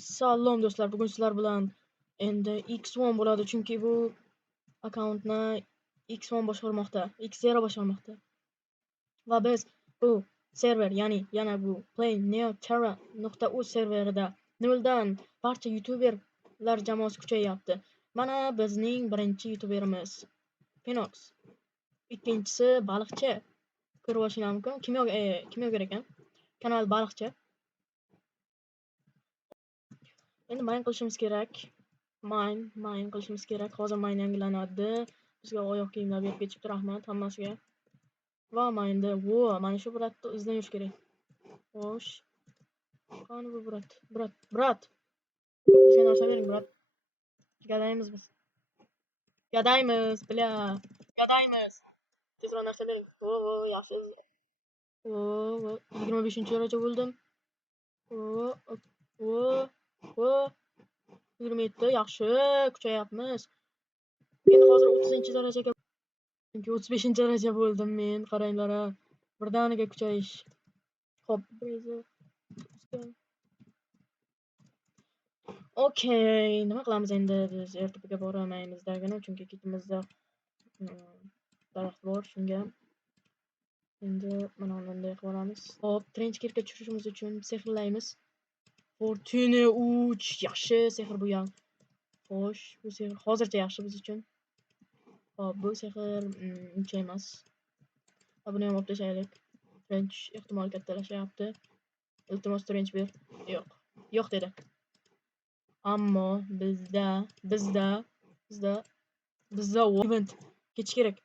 Salom do'stlar, bugun sizlar bilan endi X1 bo'ladi, chunki bu akkauntni X1 boshqarmoqda, X0 boshqarmoqda. Va biz bu server, ya'ni yana bu PlayNeoTerra.uz serverida noldan barcha youtuberlar jamoasi kuchayyapti. Mana bizning birinchi youtuberimiz Pinox, ikkinchisi baliqchi. Ko'rib olishingiz mumkin. Kimyogar ekan. Kanal baliqchi. Endi mine qilishimiz kerak. Mine qilishimiz kerak. Hozir mine yangilanadi. Bizga oyoq kiyimlar berib ketibdi, rahmat hammasiga. Va mine'da mana shu bratni izdan yurish kerak. Xo'sh. Qani bu brat. Bizga narsa bering, brat. Gadaymiz biz. Gadaymiz, bля. Gadaymiz. Tezroq narsa bering. Yaxshi. 25-daraja bo'ldim. 27, yaxshi, kuchayapmiz. Endi hozir 30-darajaga, chunki 35-daraja bo'ldim men, qaranglar. Birdaniga kuchayish. Xo'p, okey, nima qilamiz endi? Biz ertaga boramizdagina, chunki ketimizda daraxt bor, shunga. Endi mana bunday qilib olamiz. Xo'p, trenchkirga tushirishimiz uchun sehrlaymiz. Fortune 3, yaxshi sehr bu ham. Xo'sh, bu sehr hozircha yaxshi biz uchun. Hop, bu sehr uncha emas. Buni ham olib tashlaylik. Trench ehtimol kattalashyapti. Iltimos trench ber. Yo'q dedi. Ammo bizda event ketish kerak.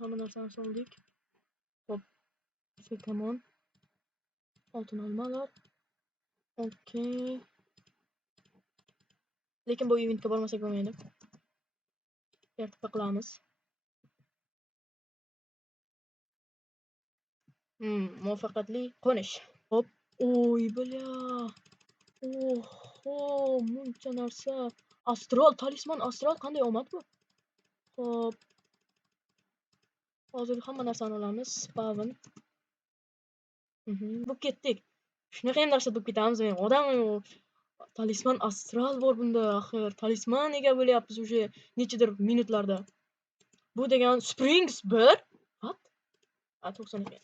Hamma narsani soldik. Hop, come on. Oltin olmalar. Okey. Lekin bu eventga bormasak bo'lmaydi. Ertaga qilamiz. Muvaffaqiyatli qo'nish. Hop, oy bля. Oho, buncha narsa. Talisman astral qanday omad bu? Hop. Hozir hamma narsani olamiz. Spawn. Bu ketdik. Shunaqa ham narsa deb ketamiz men. Odam talisman astral bor bunda, axir. Talisman ega bo'lyapmiz уже nechadir minutlarda. Bu degan Springs 1. What? 92.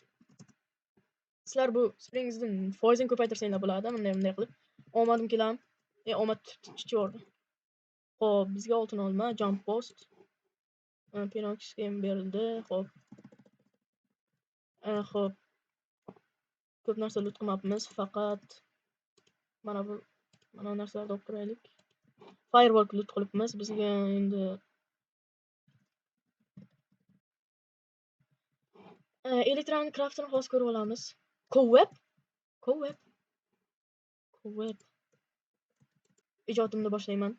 Sizlar bu Springs'ning foizini ko'paytirsanglar bo'ladi, bunday qilib. Omadim kelam. Omad chiqyordi. Xo'p, bizga oltin olma, jump post. Pinoxga ham berildi. Xo'p. Ko'p narsa loot qilmabmiz, faqat mana narsalarni olib turaylik. Firework loot qilibmiz. Bizga endi Electronic Craft'ni xos ko'rib olamiz. Co-web. Ijodimni boshlayman.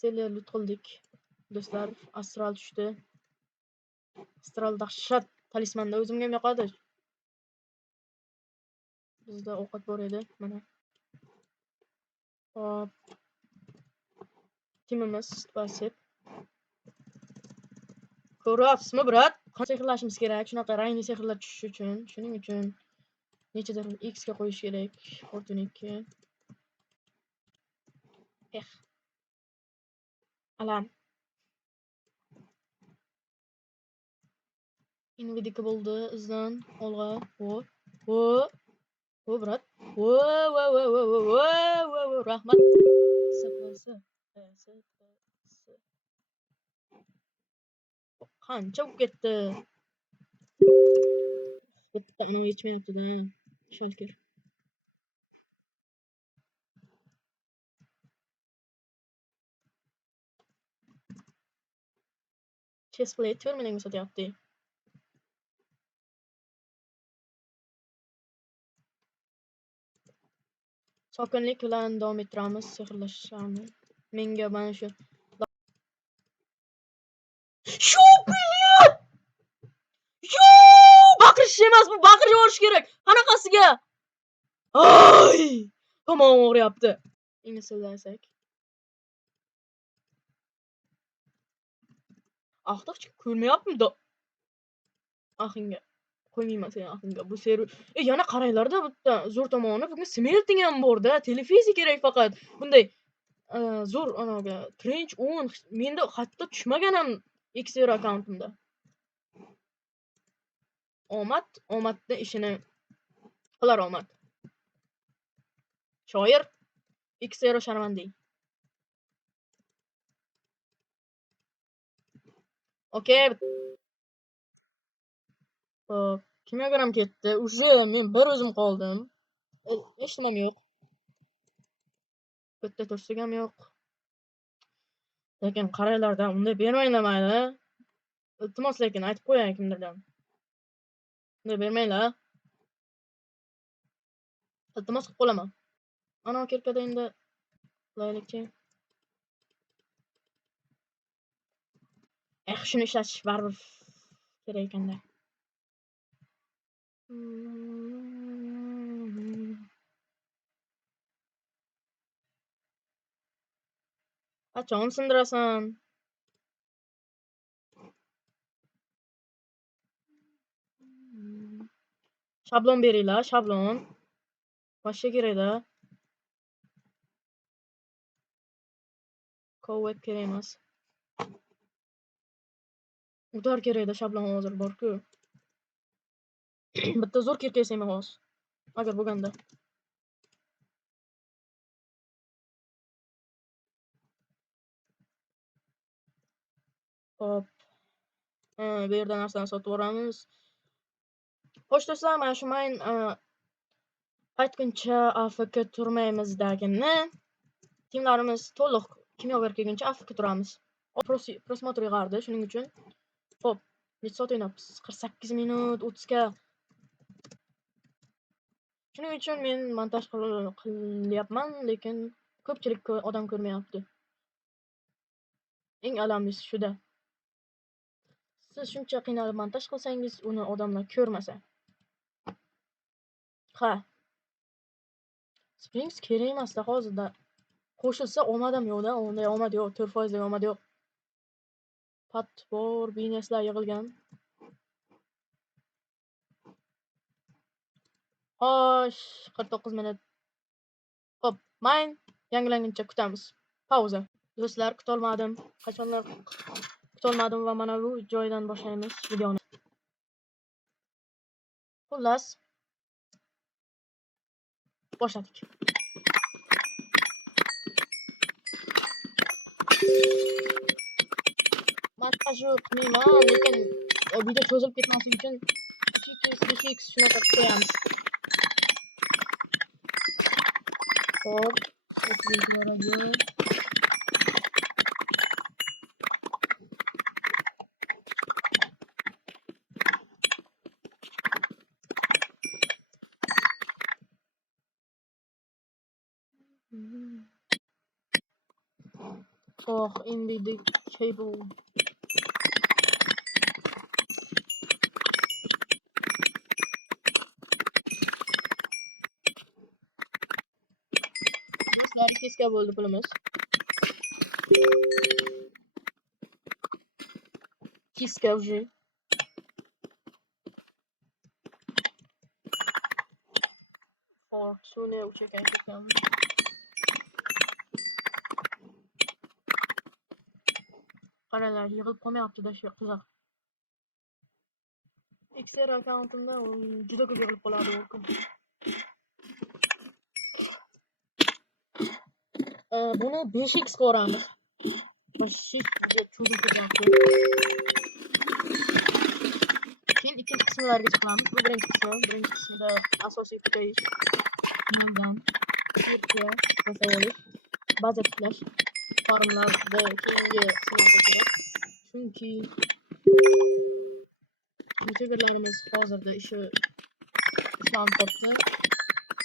Sizlar loot qildik. Do'stlar, astral tushdi. Astral dahshat. Talismanda o'zimga ham yoqadi. Bizda ovqat bor edi, mana. Hop. Timimiz basib. Ko'ryapsizmi, brat? Qancha sehrlashimiz kerak? Shunaqa rangli sehrlar tushishi uchun, shuning uchun nechadir X ga qo'yish kerak. Fortune 2. Alam. Invidika bo'ldi, izdan olg'a. Brat. Rahmat. Qancha bo'lib ketdi? Bittani yetmayapti-da. Shulkir. Chestplate 4 mingga sotyapti. Sokinlik bilan davom ettiramiz sehrlashni. Menga mana shu baqirish emas, bu baqirib yuborish kerak. Qanaqasiga? Ay! Tomog'im og'riyapti. Endi sizlasak. Axtaq ko'rmayapman-da. Axinga. qo'ymayman sen yaqinga. Bu server yana qaranglar-da, bitta zo'r tomoni bunga smelting ham bor-da. Telefiziya kerak faqat. Bunday zo'r anaga trench 10 menda hatto tushmagan ham Xero akkauntimda. Omadni ishini qilar omad. Shoir Xero sharmanding. Okey. Kimgadir ham ketdi. Уже men bir o'zim qoldim. Hech nimam yo'q. Bitta to'siq ham yo'q. Lekin qaranglar-da, unday bermanglar mayli. Iltimos lekin aytib qo'ying kimdirdan. Unday bermanglar. Iltimos qilib qolaman. Ana kirkada endi qilaylik-chi. Shuni ishlatish baribir kerak ekanda. Qachon sindirasan? Shablon beringlar, shablon. Boshqa kerak-da. Quvvat kerak emas. Udar kerak-da, shablon hozir bor-ku. Bitta zo'r kirka esayman hozir. Agar bo'lganda. Hop. Bu yerdan narsani sotib olamiz. Xo'sh do'stlar, mana shu main qaytguncha AFK turmaymizligini timlarimiz to'liq kimyogar kelguncha AFK turamiz. Prosmotr yig'ardi, shuning uchun. Hop, necha soat o'ynabmiz? 48 minut 30 ga. Shuning uchun men montaj qilyapman, lekin ko'pchilik odam ko'rmayapti. Eng alamlisi shuda. Siz shuncha qiynalib montaj qilsangiz, uni odamlar ko'rmasa. Ha. Springs kerak emas-da hozirda. Qo'shilsa omadam yo'qda, unday omad yo'q, 4% omad yo'q. Pat bor, bizneslar yig'ilgan. Xo'sh, 49 minut. Hop, main yangilanguncha kutamiz. Pauza. Do'stlar, kutolmadim. Qachonlar kutolmadim va mana bu joydan boshlaymiz videoni. Xullas, boshladik. Montaj qilmayman, lekin video cho'zilib ketmasligi uchun 2x shunaqa qo'yamiz. Hop, in the cable. Do'stlar, 2 ga bo'ldi pulimiz. 2 ga уже. Hop, suvni o'chirgan ketamiz. Qaralar, yig'ilib qolmayapti-da shu qiziq. Xero akkauntimda juda ko'p yig'ilib qoladi. Buni 5x ko'ramiz. 5x cho'zib ketyapti. Keyin ikkinchi qismlarga chiqamiz. Bu birinchi qismi. Birinchi qismida asosiy kuchayish, yordam, kirka, tasavvur, baza tiklash, farmlarda keyingi qismlarga kerak. Chunki youtuberlarimiz hozirda ishlanib qoldi.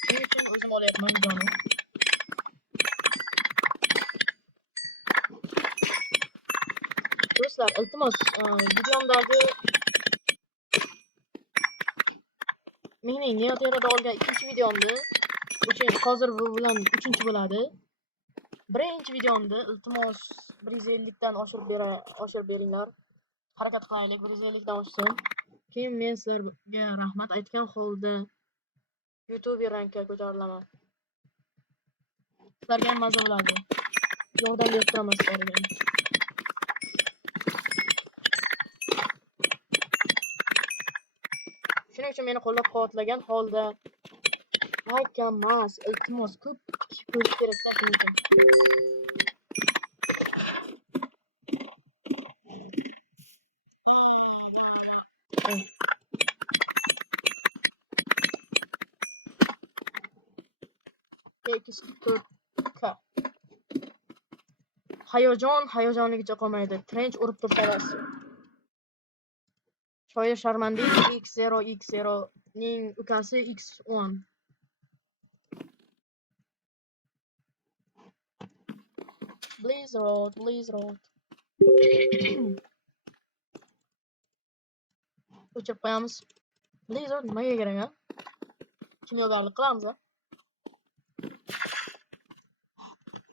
Shuning uchun o'zim olyapman videoni. Do'stlar, iltimos videomdagi mening Neoterada olgan ikkinchi videomni, hozir bu bilan 3-chi bo'ladi. Birinchi videomda iltimos 150 dan oshirib beringlar. Harakat qilaylik, 150 dan oshsin. Keyin men sizlarga rahmat aytgan holda YouTuber rankka ko'tarilaman. Sizlarga ham maza bo'ladi. Yordam berib turaman sizlarga. Shuning uchun meni qo'llab-quvvatlagan holda like emas, iltimos ko'p ko'rish kerak-da shuning uchun. K. Hayajonligicha qolmaydi. Trench urib tursangiz. Shoir Sharmandiy X0 ning ukasi X1. Blizzard. O'chirib qo'yamiz. Blizzard nimaga kerak, ha? Kimyogarlik qilamiz, ha?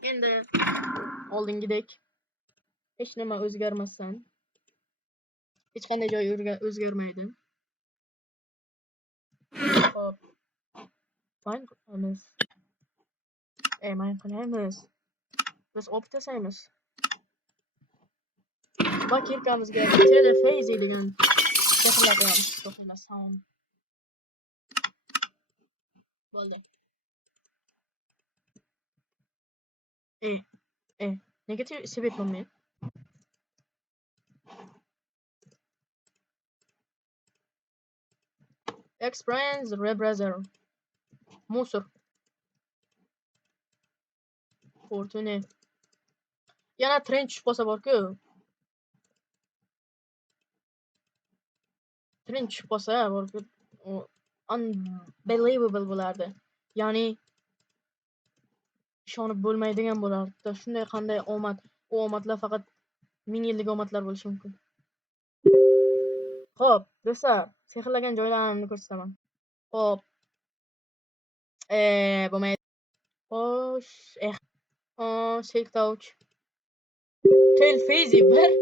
Endi oldingidek hech nima o'zgarmasdan hech qanday joy o'zgarmaydi. Xo'p. Mayli qilamiz. Biz opit yasaymiz. Va kirkamizga Telephase degan sehrlab qo'yamiz. To'xtamasam. Bo'ldi. Nega sebetman men? X-Brands Rebrazer. Musor. Fortune. Yana trench tushib qolsa bor-ku. Trench tushib qolsa bor-ku. Unbelievable bo'lardi. Ya'ni ishonib bo'lmaydigan bo'lardi. Shunday qanday omad, u omadlar faqat 1000 yillik omadlar bo'lishi mumkin. Xo'p, do'stlar, sehrlagan joylarimni ko'rsataman. Xo'p. Bo'lmaydi. Xo'sh, Silk Touch. Telephase 1.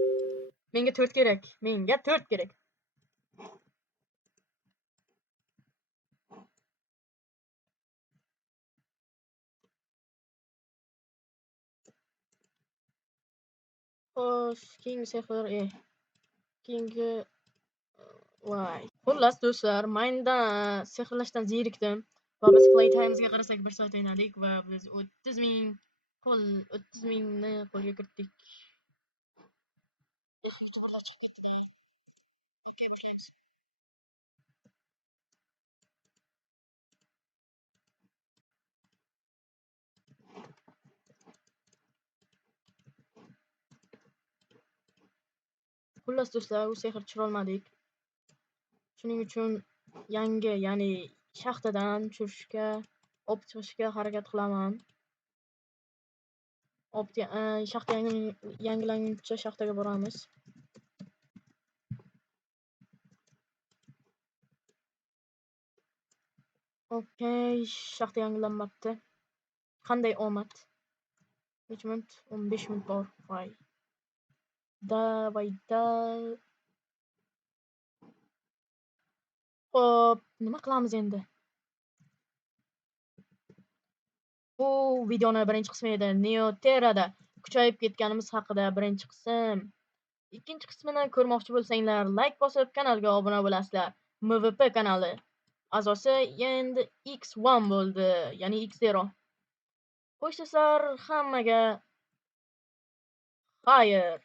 Menga 4 kerak. Xo'sh, King sehr King voy. Xullas do'stlar, mayinda sehrlashdan zerikdim va biz Playtime'ga qarasak 1 soat o'ynadik va biz 30,000 ni qo'lga kiritdik. Xullas do'stlar, u sehr tushirolmadik. Shuning uchun yangi, ya'ni shaxtadan tushirishga, opit chiqishga harakat qilaman. Shaxta yangilanguncha shaxtaga boramiz. Okay, shaxta yangilanmabdi. Qanday omad? Necha minut? 15 minut bor. Voy. Xo'p, nima qilamiz endi? Bu videoni birinchi qismi edi. Neoterrada kuchayib ketganimiz haqida birinchi qism. Ikkinchi qismini ko'rmoqchi bo'lsanglar, like bosib kanalga obuna bo'lasizlar. MVP kanali a'zosi endi X1 bo'ldi, ya'ni X0. Xo'sh do'stlar, hammaga xayr.